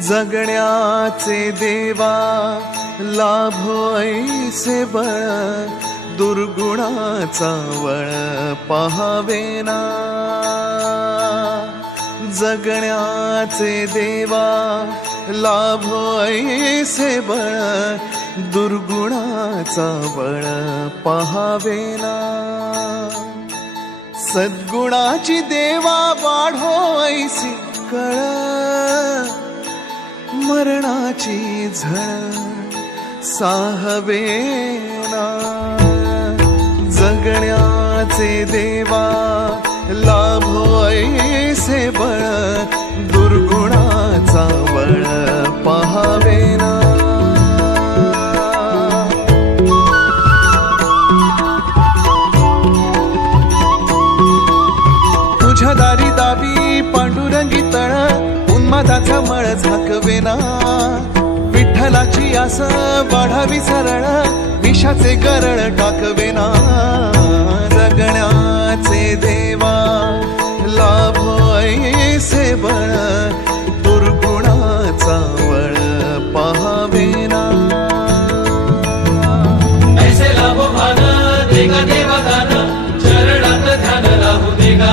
जगण्याचे देवा लाभो ऐसे बळ, दुर्गुणाचा वळ पहावेना। जगण्याचे देवा लाभो ऐसे बळ, दुर्गुणाचा बळ पहावेना। सद्गुणाची देवा वाढो ऐसी कळ, मरणाची झळ साहवेना। जगण्याचे देवा लाभो ऐसे बळ, दुर्गुणाचा बळ पहावेना। तुझ्या दारी दावी पांडुरंगी तळ, उन्मादाचा मळ झाकवेना। विठ्ठलाची आस वाढावी सरळ, विषाचे गरळ टाकवेना। जगण्याचे देवा लाभो ऐसे बळ, दुर्गुणाचा वळ पहावेना। ऐसे लाभो भान देगा देवा दान, चरणात ध्यान राहू देगा।